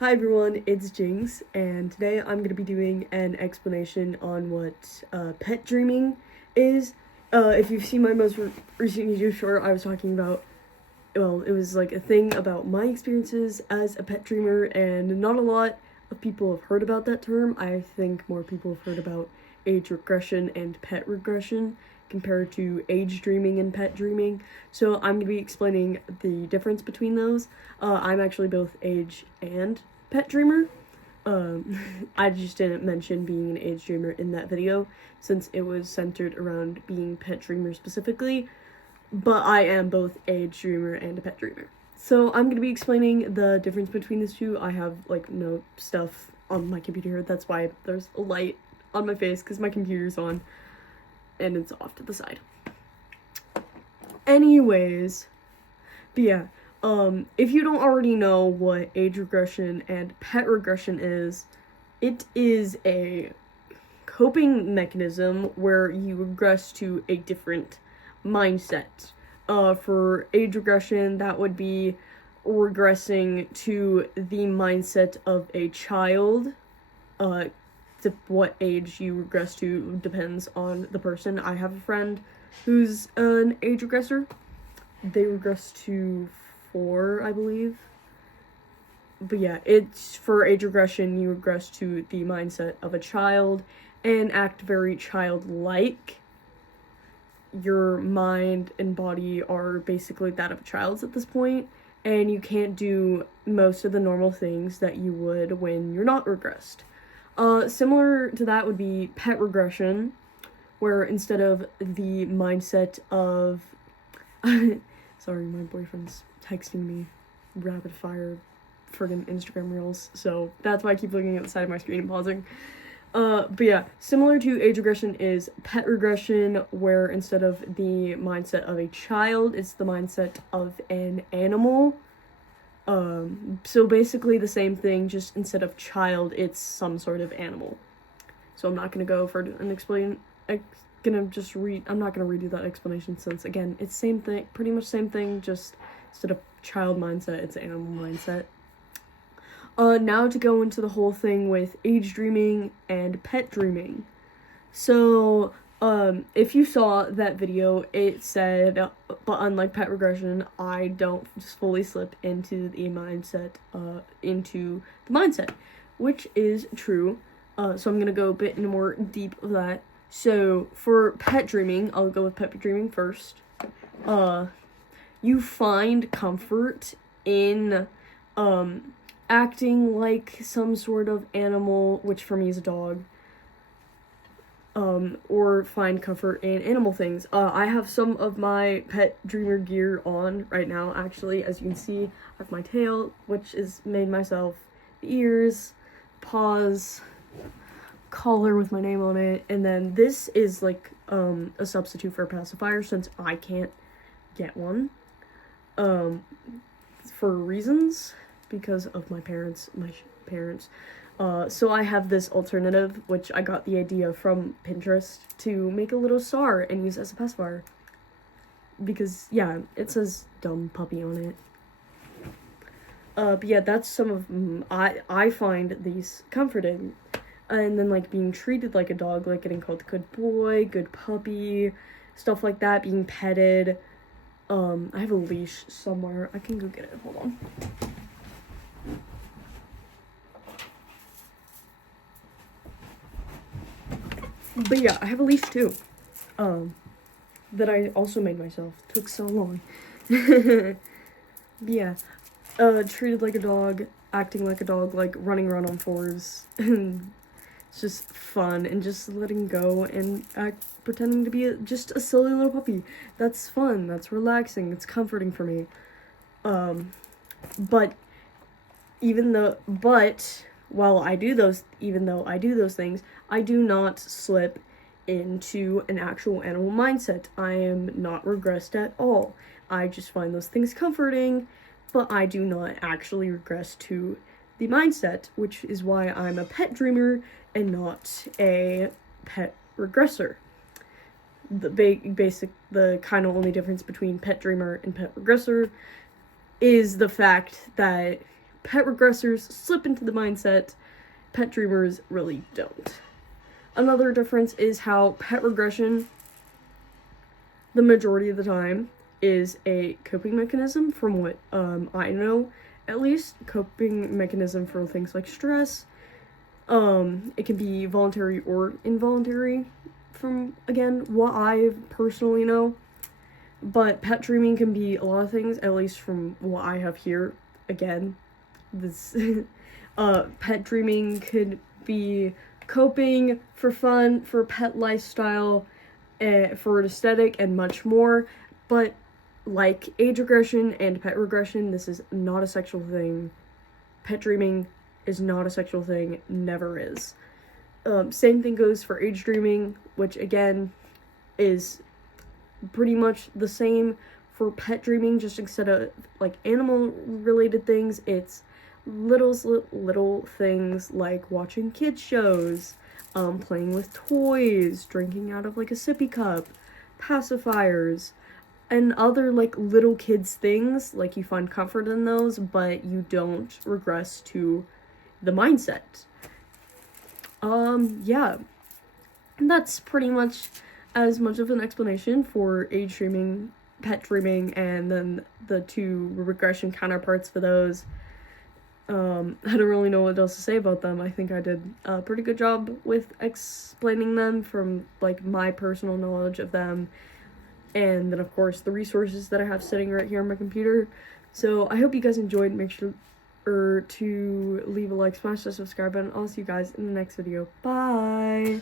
Hi everyone, it's Jinx, and today I'm going to be doing an explanation on what pet dreaming is. If you've seen my most recent YouTube short, I was talking about, it was like a thing about my experiences as a pet dreamer, and not a lot of people have heard about that term. I think more people have heard about age regression and pet regression compared to age dreaming and pet dreaming. So I'm going to be explaining the difference between those. I'm actually both age and pet dreamer. I just didn't mention being an age dreamer in that video since it was centered around being pet dreamer specifically, but I am both age dreamer and a pet dreamer. So I'm going to be explaining the difference between these two. I have like note stuff on my computer, that's why there's a light on my face because my computer's on and it's off to the side. Anyways, but yeah, if you don't already know what age regression and pet regression is, it is a coping mechanism where you regress to a different mindset. For age regression, that would be regressing to the mindset of a child. What age you regress to depends on the person. I have a friend who's an age regressor. They regress to 4, I believe. But yeah, it's for age regression, you regress to the mindset of a child and act very childlike. Your mind and body are basically that of a child's at this point, and you can't do most of the normal things that you would when you're not regressed. Similar to that would be pet regression, where instead of the mindset of sorry, my boyfriend's texting me rapid fire friggin' Instagram reels, so that's why I keep looking at the side of my screen and pausing. But yeah, similar to age regression is pet regression, where instead of the mindset of a child, it's the mindset of an animal. So basically the same thing, just instead of child, it's some sort of animal. So I'm not gonna go further and explain. I'm not gonna redo that explanation since, again, it's same thing, pretty much same thing, just instead of child mindset, it's animal mindset. Now to go into the whole thing with age dreaming and pet dreaming. So, if you saw that video, it said, but unlike pet regression, I don't just fully slip into the mindset, which is true. So I'm gonna go a bit more deep of that. So for pet dreaming, I'll go with pet dreaming first. You find comfort in, acting like some sort of animal, which for me is a dog. Or find comfort in animal things. I have some of my pet dreamer gear on right now, actually. As you can see, I have my tail, which is made myself, the ears, paws, collar with my name on it, and then this is like, a substitute for a pacifier since I can't get one, for reasons, because of my parents. So I have this alternative, which I got the idea from Pinterest, to make a little star and use as a pacifier. Because, yeah, it says dumb puppy on it. But yeah, that's some of, I find these comforting. And then, like, being treated like a dog, like getting called good boy, good puppy, stuff like that, being petted. I have a leash somewhere. I can go get it. Hold on. But yeah, I have a leash too, that I also made myself. It took so long. Yeah, treated like a dog, acting like a dog, like running around on fours, and it's just fun, and just letting go and pretending to be just a silly little puppy. That's fun, that's relaxing, it's comforting for me. But while I do those things, I do not slip into an actual animal mindset. I am not regressed at all. I just find those things comforting, but I do not actually regress to the mindset, which is why I'm a pet dreamer and not a pet regressor. The kind of only difference between pet dreamer and pet regressor is the fact that pet regressors slip into the mindset, pet dreamers really don't. Another difference is how pet regression, the majority of the time, is a coping mechanism from what I know, at least. Coping mechanism for things like stress. It can be voluntary or involuntary from, again, what I personally know. But pet dreaming can be a lot of things, at least from what I have here. Again, this pet dreaming could be coping, for fun, for pet lifestyle, for an aesthetic, and much more. But like age regression and pet regression, this is not a sexual thing. Pet dreaming is not a sexual thing, never is. Same thing goes for age dreaming, which again is pretty much the same for pet dreaming, just instead of like animal related things, it's little things like watching kids shows, playing with toys, drinking out of like a sippy cup, pacifiers, and other like little kids things. Like, you find comfort in those, but you don't regress to the mindset. Yeah, and that's pretty much as much of an explanation for age dreaming, pet dreaming, and then the two regression counterparts for those. I don't really know what else to say about them. I think I did a pretty good job with explaining them from like my personal knowledge of them, and then of course the resources that I have sitting right here on my computer. So I hope you guys enjoyed. Make sure to leave a like, smash the subscribe button. I'll see you guys in the next video. Bye!